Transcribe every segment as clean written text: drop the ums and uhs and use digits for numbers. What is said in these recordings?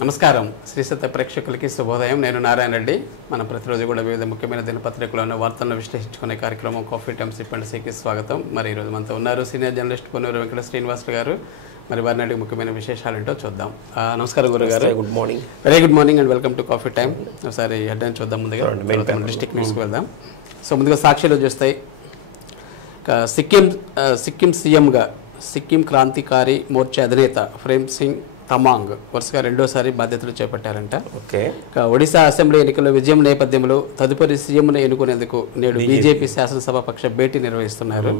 నమస్కారం శ్రీసత్య ప్రేక్షకులకి శుభోదయం. నేను నారాయణ రెడ్డి. మనం ప్రతిరోజు కూడా వివిధ ముఖ్యమైన దినపత్రికలను వార్తలను విశ్లేషించుకునే కార్యక్రమం కాఫీ టైమ్ సిప్ అండ్ సీకి స్వాగతం. మరి ఈరోజు మనతో ఉన్నారు సీనియర్ జర్నలిస్ట్ పొన్నూరు వెంకట శ్రీనివాస్ గారు. మరి వారిని అడిగి ముఖ్యమైన విశేషాలు ఏంటో చూద్దాం. నమస్కారం గురుగారు. Good morning. Very good morning and welcome to coffee time. ఒకసారి హెడ్లైన్ చూద్దాం. ముందుగా డిస్ట్రిక్ట్ న్యూస్కి వెళ్దాం. సో ముందుగా సాక్షిలో చూస్తాయి. సిక్కిం సీఎంగా సిక్కిం క్రాంతికారి మోర్చా అధినేత ప్రేమ్ సింగ్ తమాంగ్ వరుసగా రెండోసారి బాధ్యతలు చేపట్టారంట. ఓకే. ఒడిశా అసెంబ్లీ ఎన్నికల విజయం నేపథ్యంలో తదుపరి సీఎంను ఎన్నుకునేందుకు నేడు బీజేపీ శాసనసభ పక్ష భేటీ నిర్వహిస్తున్నారు.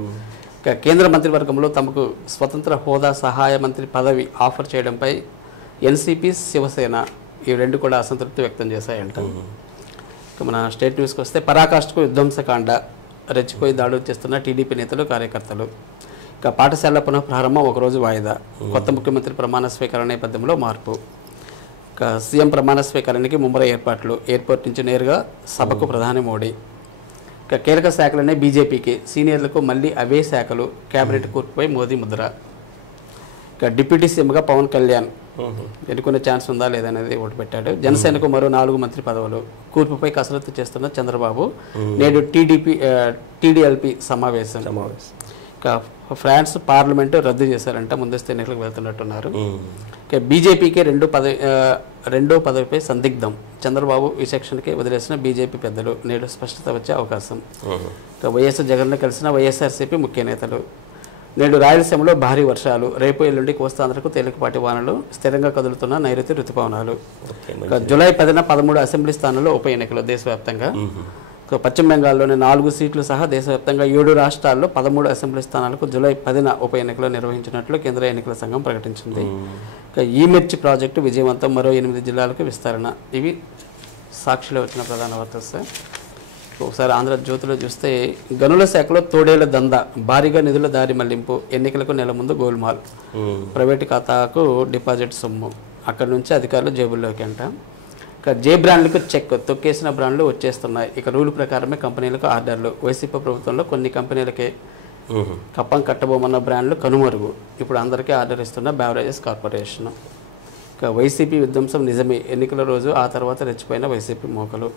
కేంద్ర మంత్రివర్గంలో తమకు స్వతంత్ర హోదా సహాయ మంత్రి పదవి ఆఫర్ చేయడంపై ఎన్సీపీ శివసేన ఈ రెండు కూడా అసంతృప్తి వ్యక్తం చేశాయంట. మన స్టేట్ న్యూస్కి వస్తే పరాకాష్ఠకు విధ్వంసకాండ, రెచ్చిపోయి దాడులు చేస్తున్న టీడీపీ నేతలు కార్యకర్తలు. పాఠశాల పునఃప్రారంభం ఒకరోజు వాయిదా. కొత్త ముఖ్యమంత్రి ప్రమాణ స్వీకరణ నేపథ్యంలో మార్పు. సీఎం ప్రమాణ స్వీకరణకి ముమ్మర ఏర్పాట్లు. ఎయిర్పోర్ట్ నుంచి నేరుగా సభకు ప్రధాని మోడీ. కీలక శాఖలనే బీజేపీకి, సీనియర్లకు మళ్ళీ అవే శాఖలు. కేబినెట్ కూర్పుపై మోదీ ముద్ర. డిప్యూటీ సీఎంగా పవన్ కళ్యాణ్ ఎన్నుకునే ఛాన్స్ ఉందా లేదనేది ఓటు పెట్టాడు. జనసేనకు మరో 4 మంత్రి పదవులు. కూర్పుపై కసరత్తు చేస్తున్న చంద్రబాబు. నేడు టీడీఎల్పీ సమావేశం. ఫ్రాన్స్ పార్లమెంటు రద్దు చేశారంట. ముందస్తు ఎన్నికలకు వెళ్తున్నట్టున్నారు. బీజేపీకి రెండో పదవిపై సందిగ్ధం. చంద్రబాబు ఈ సెక్షన్కి వదిలేసిన బీజేపీ పెద్దలు. నేడు స్పష్టత వచ్చే అవకాశం. వైఎస్ జగన్ను కలిసిన వైఎస్ఆర్సీపీ ముఖ్య నేతలు. నేడు రాయలసీమలో భారీ వర్షాలు. రేపు ఎల్లుండి కోస్తాంధ్రకు తేలికపాటి వానలు. స్థిరంగా కదులుతున్న నైరుతి రుతుపవనాలు. జూలై 10న 13 అసెంబ్లీ స్థానాల్లో ఉప ఎన్నికలు దేశవ్యాప్తంగా. పశ్చిమ బెంగాల్లోని 4 సీట్లు సహా దేశవ్యాప్తంగా 7 రాష్ట్రాల్లో 13 అసెంబ్లీ స్థానాలకు జూలై 10న ఉప ఎన్నికలు నిర్వహించినట్లు కేంద్ర ఎన్నికల సంఘం ప్రకటించింది. ఈ మిర్చి ప్రాజెక్టు విజయవంతం. మరో 8 జిల్లాలకు విస్తరణ. ఇవి సాక్షిలో వచ్చిన ప్రధాన వార్తలు సార్. ఒకసారి ఆంధ్రజ్యోతిలో చూస్తే గనుల శాఖలో తోడేళ్ల దందా, భారీగా నిధుల దారి మళ్లింపు. ఎన్నికలకు నెల ముందు గోల్మాల్. ప్రైవేటు ఖాతాకు డిపాజిట్ సొమ్ము. అక్కడి నుంచి అధికారులు జేబుల్లోకి అంట. జే బ్రాండ్లకు చెక్, తొక్కేసిన బ్రాండ్లు వచ్చేస్తున్నాయి. ఇక రూల్ ప్రకారమే కంపెనీలకు ఆర్డర్లు. వైసీపీ ప్రభుత్వంలో కొన్ని కంపెనీలకే కప్పం కట్టబోమన్న బ్రాండ్లు కనుమరుగు. ఇప్పుడు అందరికీ ఆర్డర్ ఇస్తున్న బెవరేజెస్ కార్పొరేషన్. ఇక వైసీపీ విధ్వంసం నిజమే. ఎన్నికల రోజు ఆ తర్వాత రెచ్చిపోయిన వైసీపీ మోకలు.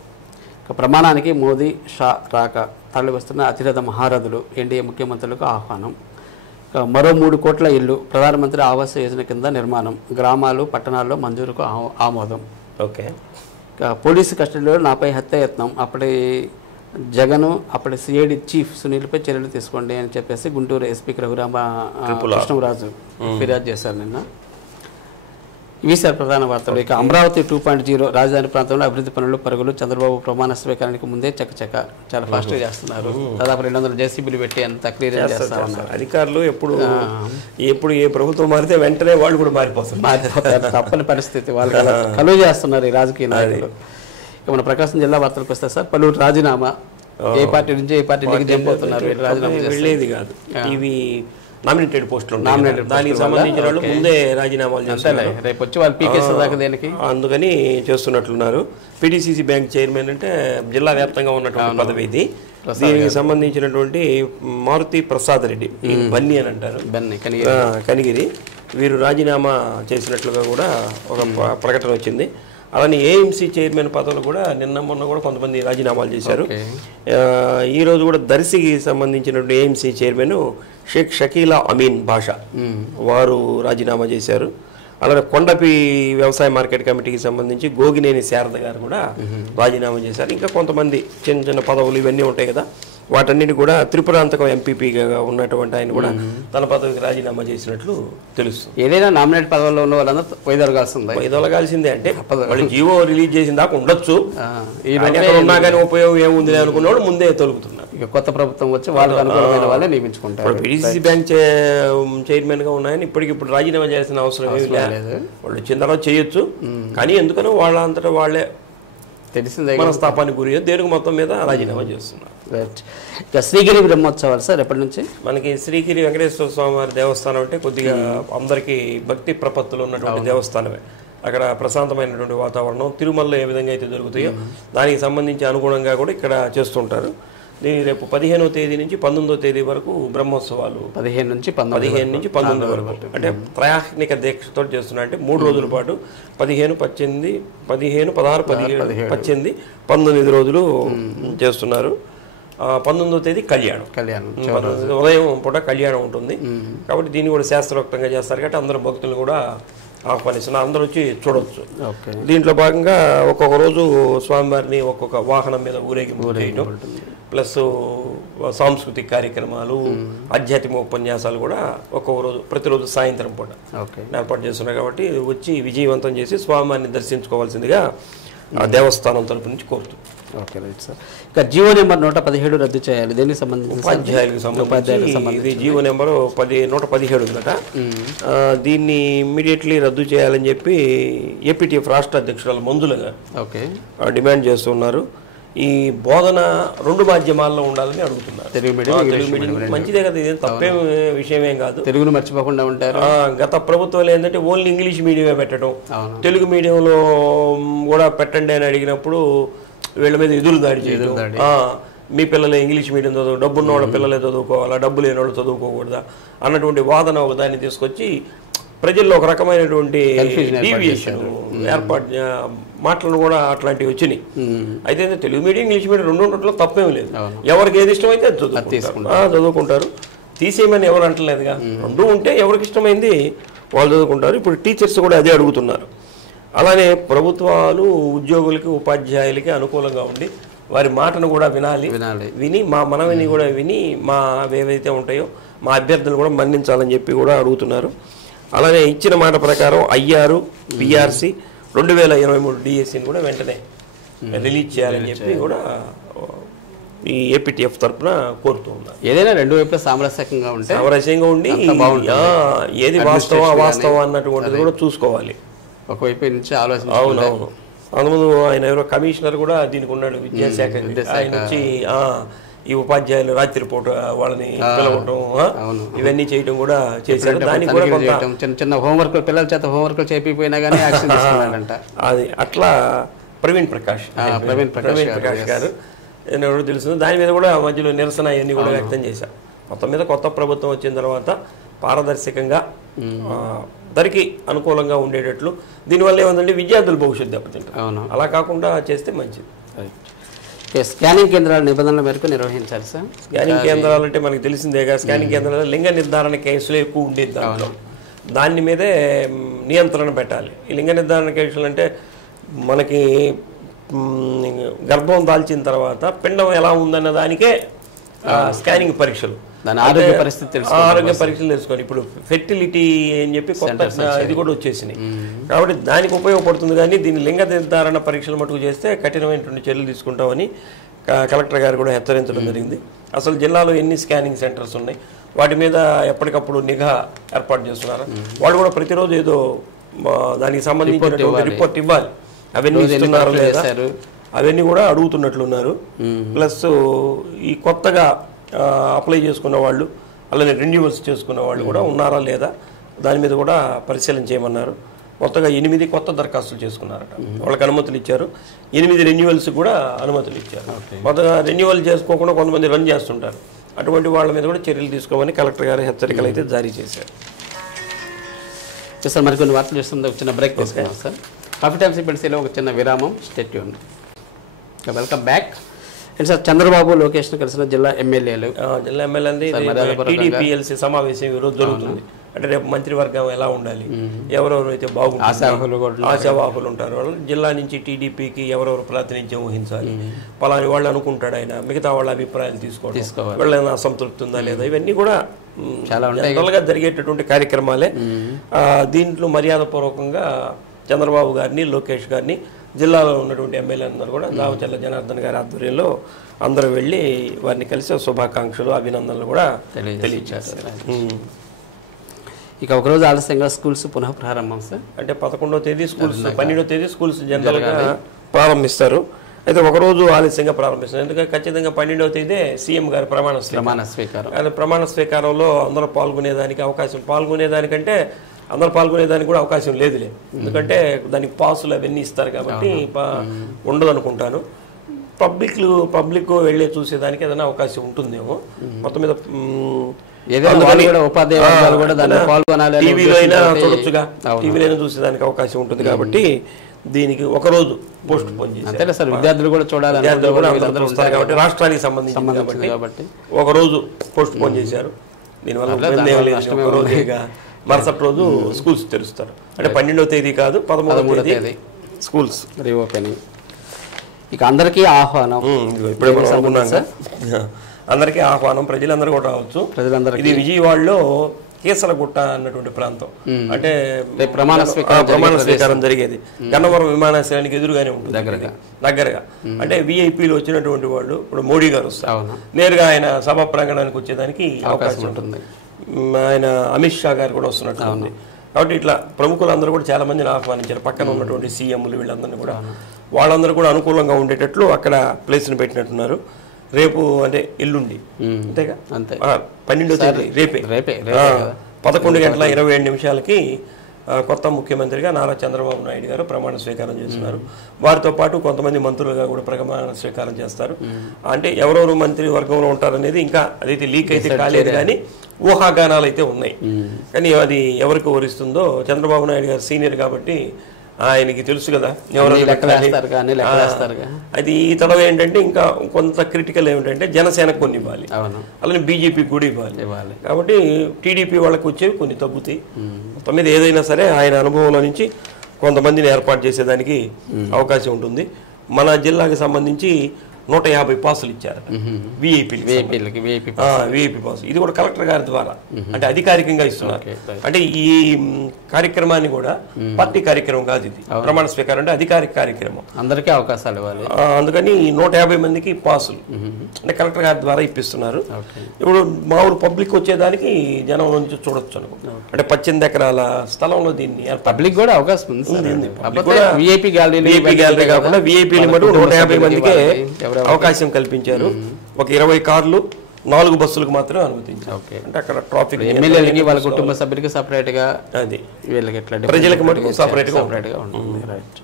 ఇక ప్రమాణానికి మోదీ షా రాక, తరలి వస్తున్న అతిరథ మహారథులు. ఎన్డీఏ ముఖ్యమంత్రులకు ఆహ్వానం. మరో 3 కోట్ల ఇల్లు ప్రధానమంత్రి ఆవాస్ యోజన కింద నిర్మాణం. గ్రామాలు పట్టణాల్లో మంజూరుకు ఆమోదం. ఓకే. పోలీసు కస్టడీలో నాపై హత్యాయత్నం. అప్పటి జగను, అప్పటి సిఐడి చీఫ్ సునీల్పై చర్యలు తీసుకోండి అని చెప్పేసి గుంటూరు ఎస్పీకి కృష్ణరాజు ఫిర్యాదు చేశారు నిన్న. ఇవి సార్ ప్రధాన వార్తలు. ఇక అమరావతి 2.0 రాజధాని ప్రాంతంలో అభివృద్ధి పనులు పరుగులు. చంద్రబాబు ప్రమాణ స్వీకరణకి ముందే చకచక చాలా ఫాస్ట్గా చేస్తున్నారు. దాదాపు 200 జేసీబీలు పెట్టి అంత క్లియర్ చేస్తా ఉన్నారు. అధికారులు ఎప్పుడు ఏ ప్రభుత్వం మారితే వెంటనే వాళ్ళు కూడా మారిపోతారు. తప్పని పరిస్థితి. వాళ్ళు కలువ చేస్తున్నారు ఈ రాజకీయ నాయకులు. ఇక మన ప్రకాశం జిల్లా వార్తలకు వస్తే సార్ పలువురు రాజీనామా. ఏ పార్టీ నుంచి ఏ పార్టీకి జంప్ అవుతున్నారు. రాజీనామా వెళ్ళేది కాదు. ఇవి నామినేటెడ్ పోస్టులు దానికి సంబంధించిన వాళ్ళు ముందే రాజీనామాలు చేస్తారు. రేపు వచ్చి వాళ్ళు పీకేసే దాకా దేనికి అందుకని చేస్తున్నట్లున్నారు. పిటిసిసి బ్యాంక్ చైర్మన్ అంటే జిల్లా వ్యాప్తంగా ఉన్నటువంటి పదవి ఇది. దీనికి సంబంధించినటువంటి మారుతి ప్రసాద్ రెడ్డి, బన్నీ అని అంటారు, కనిగిరి, వీరు రాజీనామా చేసినట్లుగా కూడా ఒక ప్రకటన వచ్చింది. అలానే ఏఎంసీ చైర్మన్ పదవులు కూడా మొన్న కూడా కొంతమంది రాజీనామాలు చేశారు. ఈరోజు కూడా దర్శికి సంబంధించినటువంటి ఏఎంసీ చైర్మన్ షేక్ షకీలా అమీన్ బాషా వారు రాజీనామా చేశారు. అలాగే కొండపి వ్యవసాయ మార్కెట్ కమిటీకి సంబంధించి గోగినేని శారద గారు కూడా రాజీనామా చేశారు. ఇంకా కొంతమంది చిన్న చిన్న పదవులు ఇవన్నీ ఉంటాయి కదా, వాటన్నిటి కూడా త్రిపురాంతకం ఎంపీపీగా ఉన్నటువంటి ఆయన కూడా తన పదవికి రాజీనామా చేసినట్లు తెలుస్తుంది. ఏదైనా నామినేట్ పదవుల్లో ఉన్న వాళ్ళందరూ వైదొలగాల్సిందే. అంటే వాళ్ళు జీవో రిలీజ్ చేసిన దాకా ఉండొచ్చు, ఉన్నా కానీ ఉపయోగం ఏముంది అనుకున్నవాడు ముందే తొలుగుతున్నారు. ఇక కొత్త ప్రభుత్వం వచ్చి వాళ్ళకి అనుకూలమైన వాళ్ళే నియమించుకుంటారు. పిటిసిసి బ్యాంక్ చైర్మన్ గా ఉన్నాయని ఇప్పటికిప్పుడు రాజీనామా చేయాల్సిన అవసరం ఏమీ లేదు. వాళ్ళు వచ్చిన తర్వాత చేయొచ్చు, కానీ ఎందుకనో వాళ్ళంతటా వాళ్ళే తెలిసిందే మనస్తాపానికి గురి దేనికి మొత్తం మీద రాజీనామా చేస్తున్నారు. శ్రీగిరి బ్రహ్మోత్సవాలు సార్ ఎప్పటి నుంచి? మనకి శ్రీగిరి వెంకటేశ్వర స్వామి వారి దేవస్థానం అంటే కొద్దిగా అందరికీ భక్తి ప్రపత్తులు ఉన్నటువంటి దేవస్థానమే. అక్కడ ప్రశాంతమైనటువంటి వాతావరణం. తిరుమలలో ఏ విధంగా అయితే జరుగుతాయో దానికి సంబంధించి అనుగుణంగా కూడా ఇక్కడ చేస్తుంటారు. రేపు 15వ తేదీ నుంచి 19వ తేదీ వరకు బ్రహ్మోత్సవాలు 15 నుంచి 19 వరకు అంటే త్రయాహ్నిక దీక్షతో చేస్తున్నా అంటే 3 రోజుల పాటు 15, 16, 16, 17, 18, 19 రోజులు చేస్తున్నారు. 19వ తేదీ కళ్యాణం ఉదయం పూట కళ్యాణం ఉంటుంది కాబట్టి దీన్ని కూడా శాస్త్రోక్తంగా చేస్తారు కాబట్టి అందరూ భక్తులు కూడా ఆహ్వానిస్తున్నారు. అందరూ వచ్చి చూడవచ్చు. దీంట్లో భాగంగా ఒక్కొక్క రోజు స్వామివారిని ఒక్కొక్క వాహనం మీద ఊరేగింపు చేయడం ప్లస్ సాంస్కృతిక కార్యక్రమాలు ఆధ్యాత్మిక ఉపన్యాసాలు కూడా ఒక్కొక్క రోజు ప్రతిరోజు సాయంత్రం పూట ఏర్పాటు చేస్తున్నారు కాబట్టి వచ్చి విజయవంతం చేసి స్వామివారిని దర్శించుకోవాల్సిందిగా ఆ దేవస్థానం తరపు నుంచి కోరుతుంది. Okay right sir. ఇక జీవో నెంబర్ 117 రద్దు చేయాలి. దేనికి సంబంధించి? ఉపాధ్యాయులకు సంబంధించి ఇది జీవో నెంబర్ 117 ఉందట. దీన్ని ఇమ్మీడియట్లీ రద్దు చేయాలని చెప్పి ఏపీటీఎఫ్ రాష్ట్ర అధ్యక్షురాలు మంజుల గారు డిమాండ్ చేస్తున్నారు. ఈ బోధన 2 మాధ్యమాల్లో ఉండాలని అడుగుతున్నారు. తెలుగు మీడియం మంచిదే కదా, ఇదేం తప్పేం విషయమేం కాదు. తెలుగును మర్చిపోకుండా ఉంటారు. గత ప్రభుత్వాలు ఏంటంటే ఓన్లీ ఇంగ్లీష్ మీడియమే పెట్టడం, తెలుగు మీడియంలో కూడా పెట్టండి అని అడిగినప్పుడు వీళ్ళ మీద ఎదురు దాడి చేయడం. మీ పిల్లలే ఇంగ్లీష్ మీడియం డబ్బున్న వాళ్ళ పిల్లలే చదువుకోవాలా, డబ్బు లేని వాళ్ళు చదువుకోకూడదా అన్నటువంటి వాదన ఒక దాన్ని తీసుకొచ్చి ప్రజల్లో ఒక రకమైనటువంటి డీవియేషన్ ఏర్పాటు మాటలు కూడా అట్లాంటివి వచ్చినాయి. అయితే తెలుగు మీడియం ఇంగ్లీష్ మీడియం 2 ఉండటంలో తప్పేం లేదు. ఎవరికి ఏది ఇష్టమైతే చదువుకుంటారు. తీసేయమని ఎవరు అంటలేదుగా. 2 ఉంటే ఎవరికి ఇష్టమైంది వాళ్ళు చదువుకుంటారు. ఇప్పుడు టీచర్స్ కూడా అదే అడుగుతున్నారు. అలానే ప్రభుత్వాలు ఉద్యోగులకి ఉపాధ్యాయులకి అనుకూలంగా ఉండి వారి మాటను కూడా విని మా మనవిని కూడా విని మా ఏవైతే ఉంటాయో మా అభ్యర్థులు కూడా మన్నించాలని చెప్పి కూడా అడుగుతున్నారు. అలానే ఇచ్చిన మాట ప్రకారం ఐఆర్ పిఆర్సి 2023 డిఎస్సిని కూడా వెంటనే రిలీజ్ చేయాలని చెప్పి కూడా ఈ ఏపీటీఎఫ్ తరఫున కోరుతూ ఉన్నారు. ఏదైనా 2 వైపులా సామరస్యంగా ఉండి ఏది వాస్తవం అన్నటువంటిది కూడా చూసుకోవాలి. ఒకవైపు నుంచి ఆలోచన. అవునవును. అందుముందు ఆయన ఎవరో కమిషనర్ కూడా దీనికి ఉన్నాడు, విద్యాశాఖ. ఆయన వచ్చి ఈ ఉపాధ్యాయులు రాత్రిపూట వాళ్ళని పిలవటం ఇవన్నీ చేయడం కూడా చేశారు. దానికి కూడా చిన్న చిన్న హోంవర్క్ పిల్లల చేత హోంవర్క్ చేపిపోయినా కానీ యాక్షన్ తీసుకున్నాడంట. అది అట్లా ప్రవీణ్ ప్రకాష్ గారు ఎవరో తెలుసు. దాని మీద కూడా మధ్యలో నిరసన అవన్నీ కూడా వ్యక్తం చేశారు. మొత్తం మీద కొత్త ప్రభుత్వం వచ్చిన తర్వాత పారదర్శకంగా అందరికీ అనుకూలంగా ఉండేటట్లు దీనివల్ల ఏముందంటే విద్యార్థుల భవిష్యత్తు దెబ్బతింటారు. అలా కాకుండా చేస్తే మంచిది. స్కానింగ్ కేంద్రాల నిబంధనల మేరకు నిర్వహించాలి సార్. స్కానింగ్ కేంద్రాలు అంటే మనకు తెలిసిందేగా, స్కానింగ్ కేంద్రాలు లింగ నిర్ధారణ కేసులు ఎక్కువ ఉండేది. దాంట్లో దాని మీదే నియంత్రణ పెట్టాలి. ఈ లింగ నిర్ధారణ కేసులు అంటే మనకి గర్భం దాల్చిన తర్వాత పిండం ఎలా ఉందన్న దానికే స్కానింగ్ పరీక్షలు, ఆరోగ్య పరీక్షలు తెలుసుకోండి. ఇప్పుడు ఫెర్టిలిటీ అని చెప్పి కొత్త ఇది కూడా వచ్చేసినాయి కాబట్టి దానికి ఉపయోగపడుతుంది. కానీ దీన్ని లింగ నిర్ధారణ పరీక్షలు మటుకు చేస్తే కఠినమైనటువంటి చర్యలు తీసుకుంటామని కలెక్టర్ గారు కూడా హెచ్చరించడం జరిగింది. అసలు జిల్లాలో ఎన్ని స్కానింగ్ సెంటర్స్ ఉన్నాయి, వాటి మీద ఎప్పటికప్పుడు నిఘా ఏర్పాటు చేస్తున్నారు. వాళ్ళు కూడా ప్రతిరోజు ఏదో దానికి సంబంధించిన రిపోర్ట్ ఇవ్వాలి. అవన్నీ ఇస్తున్నారో లేదా అవన్నీ కూడా అడుగుతున్నట్లున్నారు. ప్లస్ ఈ కొత్తగా అప్లై చేసుకున్న వాళ్ళు అలానే రెన్యూవల్స్ చేసుకున్న వాళ్ళు కూడా ఉన్నారా లేదా దాని మీద కూడా పరిశీలన చేయమన్నారు. కొత్తగా 8 కొత్త దరఖాస్తులు చేసుకున్నారట. వాళ్ళకి అనుమతులు ఇచ్చారు. 8 రెన్యూవల్స్ కూడా అనుమతులు ఇచ్చారు. కొత్తగా రెన్యూవల్ చేసుకోకుండా కొంతమంది రన్ చేస్తుంటారు. అటువంటి వాళ్ళ మీద కూడా చర్యలు తీసుకోమని కలెక్టర్ గారు హెచ్చరికలు అయితే జారీ చేశారు. సార్ మరికొన్ని వార్తలు చేస్తుంది. ఒక చిన్న బ్రేక్ తీసుకున్నాం సార్. కాఫీ టైమ్ సిపెన్సీలో ఒక చిన్న విరామం. Stay tune. Welcome back. Sir Chandrababu Lokesh కలిసిన జిల్లా ఎమ్మెల్యేలు టీడీపీఎల్సీ సమావేశం ఈరోజు జరుగుతుంది. అంటే రేపు మంత్రివర్గం ఎలా ఉండాలి, ఎవరెవరు అయితే బాగుంటుంది, ఆశావాహులు ఉంటారు వాళ్ళు జిల్లా నుంచి టీడీపీకి ఎవరెవరు ప్రాతినిధ్యం వహించాలి, పలాని వాళ్ళు అనుకుంటాడు ఆయన, మిగతా వాళ్ళ అభిప్రాయాలు తీసుకోవాలి, వాళ్ళైనా అసంతృప్తి ఉందా లేదా, ఇవన్నీ కూడా జనరల్గా జరిగేటటువంటి కార్యక్రమాలే. దీంట్లో మర్యాదపూర్వకంగా చంద్రబాబు గారిని లోకేష్ గారిని జిల్లాలో ఉన్నటువంటి ఎమ్మెల్యేలందరూ కూడా దావచర్ల జనార్దన్ గారి ఆధ్వర్యంలో అందరూ వెళ్ళి వారిని కలిసి శుభాకాంక్షలు అభినందనలు కూడా తెలియజేస్తారు. ఇక ఒకరోజు ఆలస్యంగా స్కూల్స్ పునః ప్రారంభం సార్. అంటే 11వ తేదీ స్కూల్స్, 12వ తేదీ స్కూల్స్ జనరల్గా ప్రారంభిస్తారు. అయితే ఒకరోజు ఆలస్యంగా ప్రారంభిస్తారు. ఎందుకంటే ఖచ్చితంగా 12వ తేదీ సీఎం గారి ప్రమాణ స్వీకారంలో అందరూ పాల్గొనేదానికంటే అందరూ పాల్గొనేదానికి కూడా అవకాశం లేదులే. ఎందుకంటే దానికి పాసులు అవన్నీ ఇస్తారు కాబట్టి ఉండదు అనుకుంటాను. పబ్లిక్ వెళ్ళే చూసేదానికి ఏదైనా అవకాశం ఉంటుందేమో. మొత్తం మీద టీవీలో అయినా చూడొచ్చుగా, టీవీలో అయినా చూసేదానికి అవకాశం ఉంటుంది కాబట్టి దీనికి ఒకరోజు పోస్ట్ పోన్ చేశారు. విద్యార్థులు కూడా చూడాలి, విద్యార్థులు కూడా చూస్తారు కాబట్టి రాష్ట్రానికి సంబంధించి కాబట్టి ఒకరోజు పోస్ట్ పోన్ చేశారు. దీనివల్ల రోజుగా మరుసటి రోజు స్కూల్స్ తెరుస్తారు. అంటే 12వ తేదీ కాదు, 13వ తేదీ స్కూల్స్ రీఓపెనింగ్. ఇక అందరికీ ఆహ్వానం, ఇప్పుడే మనం అనుకున్నాం అందరికీ ఆహ్వానం, ప్రజలందరూ కూడా రావచ్చు. ఇది విజయవాడలో కేసలగుట్ట అన్నటువంటి ప్రాంతం, అంటే ప్రమాణ స్వీకారం జరిగేది గన్నవరం విమానాశ్రయానికి ఎదురుగానే ఉంటుంది, దగ్గరగా. అంటే విఐపీలు వచ్చినటువంటి వాళ్ళు, ఇప్పుడు మోడీ గారు వస్తారు, నేరుగా ఆయన సభా ప్రాంగణానికి వచ్చేదానికి అవకాశం ఉంటుంది. ఆయన అమిత్ షా గారు కూడా వస్తున్నట్టు ఉంది. కాబట్టి ఇట్లా ప్రముఖులందరూ కూడా చాలా మందిని ఆహ్వానించారు. పక్కన ఉన్నటువంటి సీఎంలు వీళ్ళందరినీ కూడా, వాళ్ళందరూ కూడా అనుకూలంగా ఉండేటట్లు అక్కడ ప్లేస్ని పెట్టినట్టున్నారు. రేపు అంటే ఎల్లుండి అంతేగా, 12వ తేదీ రేపే 11:27 కొత్త ముఖ్యమంత్రిగా నారా చంద్రబాబు నాయుడు గారు ప్రమాణ స్వీకారం చేస్తున్నారు. వారితో పాటు కొంతమంది మంత్రులుగా కూడా ప్రమాణ స్వీకారం చేస్తారు. అంటే ఎవరెవరు మంత్రి వర్గంలో ఉంటారనేది ఇంకా అదైతే లీక్ అయితే కాలేదు, కానీ ఊహాగానాలు అయితే ఉన్నాయి. కానీ అది ఎవరికి వరిస్తుందో చంద్రబాబు నాయుడు గారు సీనియర్ కాబట్టి ఆయనకి తెలుసు కదా ఎవరు. అది ఈ తడవ ఏంటంటే ఇంకా కొంత క్రిటికల్ ఏమిటంటే జనసేనకు కొన్ని ఇవ్వాలి, అలానే బీజేపీకి కూడా ఇవ్వాలి. కాబట్టి టీడీపీ వాళ్ళకి వచ్చేవి కొన్ని తగ్గుతాయి. మొత్తం మీద ఏదైనా సరే ఆయన అనుభవంలో నుంచి కొంతమందిని ఏర్పాటు చేసేదానికి అవకాశం ఉంటుంది. మన జిల్లాకి సంబంధించి 150 పాసులు ఇచ్చారు విఐపీ పాస్. ఇది కూడా కలెక్టర్ గారి ద్వారా, అంటే అధికారికంగా ఇస్తున్నారు. అంటే ఈ కార్యక్రమాన్ని కూడా పార్టీ కార్యక్రమం కాదు, ఇది ప్రమాణ స్వీకారం అంటే అధికారిక కార్యక్రమం, అందరికీ అవకాశాలు ఇవ్వాలి. అందుకని 150 మందికి పాసులు అంటే కలెక్టర్ గారి ద్వారా ఇప్పిస్తున్నారు. ఇప్పుడు మామూలు పబ్లిక్ వచ్చేదానికి జనం నుంచి చూడొచ్చు అనుకో. అంటే 18 ఎకరాల స్థలంలో దీన్ని పబ్లిక్ కూడా అవకాశం ఉంది. విఐపీ గ్యాలరీ కాకుండా విఐపీలు మటు 150 మందికే అవకాశం కల్పించారు. ఒక 20 కార్లు 4 బస్సులకు మాత్రమే అనుమతించారు. అంటే అక్కడ ట్రాఫిక్ ఎమ్మెల్యేలకి వాళ్ళ కుటుంబ సభ్యులకి సపరేట్ గా, అది వీళ్ళకి ఎట్లా ప్రజలకు మటుకు సపరేట్ గా ఉంటుంది. రైట్.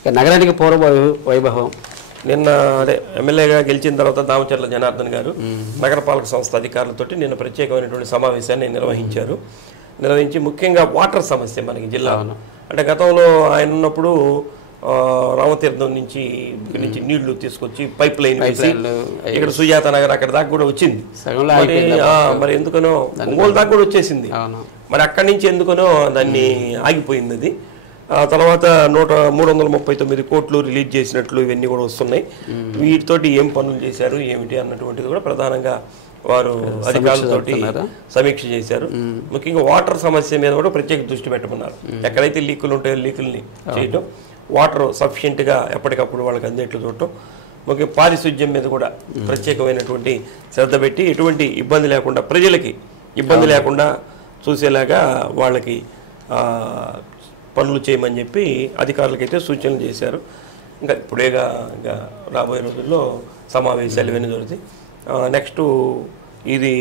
ఇక నగరానికి పూర్వ వైభవం నిన్న అదే ఎమ్మెల్యేగా గెలిచిన తర్వాత దామచర్ల జనార్దన్ గారు నగరపాలక సంస్థ అధికారులతోటి నిన్న ప్రత్యేకమైనటువంటి సమావేశాన్ని నిర్వహించి ముఖ్యంగా వాటర్ సమస్య మనకి జిల్లాలో. అంటే గతంలో ఆయన ఉన్నప్పుడు రామతీర్థం నుంచి నీళ్లు తీసుకొచ్చి పైప్ లైన్ వేసి ఇక్కడ సుజాత నగర్ అక్కడ దాకా కూడా వచ్చింది. మరి ఎందుకనో ఒంగోలు దాకా కూడా వచ్చేసింది. మరి అక్కడి నుంచి ఎందుకనో దాన్ని ఆగిపోయింది. అది ఆ తర్వాత 339 కోట్లు రిలీజ్ చేసినట్లు ఇవన్నీ కూడా వస్తున్నాయి. వీటితోటి ఏం పనులు చేశారు ఏమిటి అన్నటువంటిది కూడా ప్రధానంగా వారు అధికారులతోటి సమీక్ష చేశారు. ముఖ్యంగా వాటర్ సమస్య మీద కూడా ప్రత్యేక దృష్టి పెట్టమన్నారు. ఎక్కడైతే లీకులు ఉంటాయో లీకుల్ని చేయటం, వాటర్ సఫిషియెంట్గా ఎప్పటికప్పుడు వాళ్ళకి అందేట్లు చూడటం, ముఖ్యంగా పారిశుధ్యం మీద కూడా ప్రత్యేకమైనటువంటి శ్రద్ధ పెట్టి ఎటువంటి ఇబ్బంది లేకుండా, ప్రజలకి ఇబ్బంది లేకుండా చూసేలాగా వాళ్ళకి పనులు చేయమని చెప్పి అధికారులకైతే సూచనలు చేశారు. ఇంకా ఇప్పుడేగా ఇంకా రాబోయే రోజుల్లో సమావేశాలు ఇవన్నీ జరుగుతాయి. నెక్స్ట్ ఇది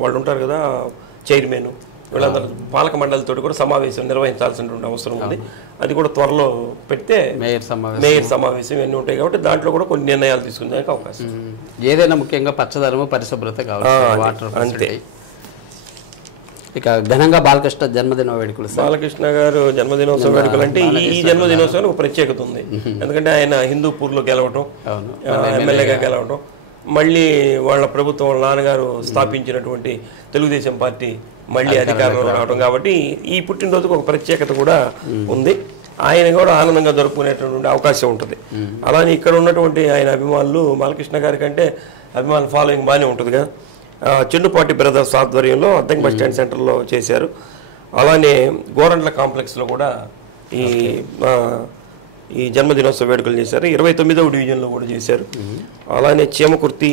వాళ్ళు ఉంటారు కదా చైర్మన్, వీళ్ళందరూ పాలక మండలితో కూడా సమావేశం నిర్వహించాల్సినటువంటి అవసరం ఉంది. అది కూడా త్వరలో పెడితే మేయర్ సమావేశం ఇవన్నీ ఉంటాయి కాబట్టి దాంట్లో కూడా కొన్ని నిర్ణయాలు తీసుకునేందుకు అవకాశం. ఏదైనా ముఖ్యంగా పచ్చదనము పరిశుభ్రత కావాలి, వాటర్ అంతే. ఇక ఘనంగా బాలకృష్ణ జన్మదిన వేడుకలు. బాలకృష్ణ గారు జన్మదినోత్సవ వేడుకలు అంటే ఈ జన్మదినోత్సవానికి ఒక ప్రత్యేకత ఉంది. ఎందుకంటే ఆయన హిందూపూర్లో గెలవటం, ఎమ్మెల్యేగా గెలవటం, మళ్ళీ వాళ్ళ ప్రభుత్వం వాళ్ళ నాన్నగారు స్థాపించినటువంటి తెలుగుదేశం పార్టీ మళ్ళీ అధికారంలో రావడం కాబట్టి ఈ పుట్టినరోజుకు ఒక ప్రత్యేకత కూడా ఉంది. ఆయన కూడా ఆనందంగా జరుపుకునేటువంటి అవకాశం ఉంటుంది. అలానే ఇక్కడ ఉన్నటువంటి ఆయన అభిమానులు బాలకృష్ణ గారి కంటే అభిమానుల ఫాలోయింగ్ బాగానే ఉంటుంది కదా. చెన్నుపాటి బ్రదర్స్ ఆధ్వర్యంలో అద్దంకి బస్ స్టాండ్ సెంటర్లో చేశారు. అలానే గోరంట్ల కాంప్లెక్స్లో కూడా ఈ జన్మదినోత్సవ వేడుకలు చేశారు. 29వ డివిజన్లో కూడా చేశారు. అలానే చీమకుర్తి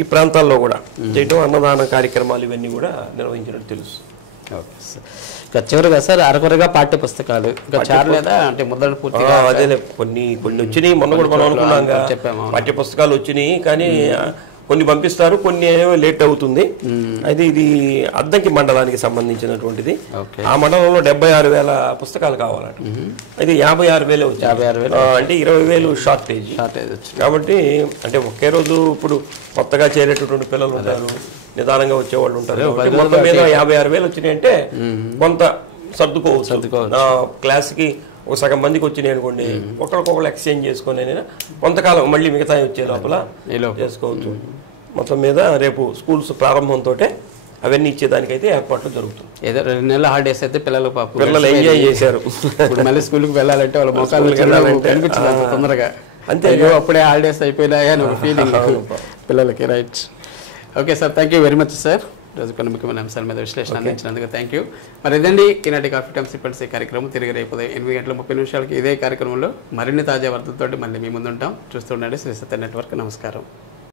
ఈ ప్రాంతాల్లో కూడా చేయడం, అన్నదాన కార్యక్రమాలు ఇవన్నీ కూడా నిర్వహించినట్టు తెలుసు. ఇక చివరిగా సార్ అరకొరగా పాఠ్య పుస్తకాలు ఇంకా చారలేదా అంటే ముద్రలు పూర్తిగా? అదే కొన్ని వచ్చినాయి, మొన్న కూడా మనం అనుకున్నాం పాఠ్య పుస్తకాలు వచ్చినాయి, కానీ కొన్ని పంపిస్తారు, కొన్ని లేట్ అవుతుంది. అయితే ఇది అద్దంకి మండలానికి సంబంధించినటువంటిది. ఆ మండలంలో 76,000 పుస్తకాలు కావాలంట. అయితే 56,000 వచ్చాయి. అంటే 20,000 షార్టేజ్. కాబట్టి అంటే ఒకే రోజు ఇప్పుడు కొత్తగా చేరేటటువంటి పిల్లలు ఉంటారు, నిదానంగా వచ్చేవాళ్ళు ఉంటారు. మొత్తం మీద 56,000 వచ్చినాయి అంటే కొంత సర్దుకోవచ్చు. క్లాస్కి ఒక సగం మందికి వచ్చినాయి అనుకోండి, ఒకరికొకరు ఎక్స్చేంజ్ చేసుకొని కొంతకాలం మళ్ళీ మిగతా వచ్చే లోపల చేసుకోవచ్చు. మొత్తం మీద రేపు స్కూల్స్ ప్రారంభంతో అవన్నీ ఇచ్చేదానికైతే ఏర్పాట్లు జరుగుతుంది. ఏదో 2 నెలల హాలిడేస్ అయితే పిల్లలు ఎంజాయ్ చేశారు. మళ్ళీ స్కూల్కి వెళ్ళాలంటే వాళ్ళ మొక్కలు కనిపించదు తొందరగా. అంతే, అప్పుడే హాలిడేస్ అయిపోయినాయి అని ఒక ఫీలింగ్ పిల్లలకి. Right, okay sir, thank you very much sir. రోజు కొన్ని ముఖ్యమైన అంశాల మీద విశ్లేషణ అందించినందుకు థ్యాంక్ యూ. మరి ఇదండి ఈనాటి కాఫీ టైమ్ సిప్పండ్స్ కార్యక్రమం. తిరిగి రేపు 8:30 ఇదే కార్యక్రమంలో మరిన్ని తాజా వార్తలతో మళ్ళీ మీ ముందుంటాం. చూస్తుండండి శ్రీ సత్య నెట్వర్క్. నమస్కారం.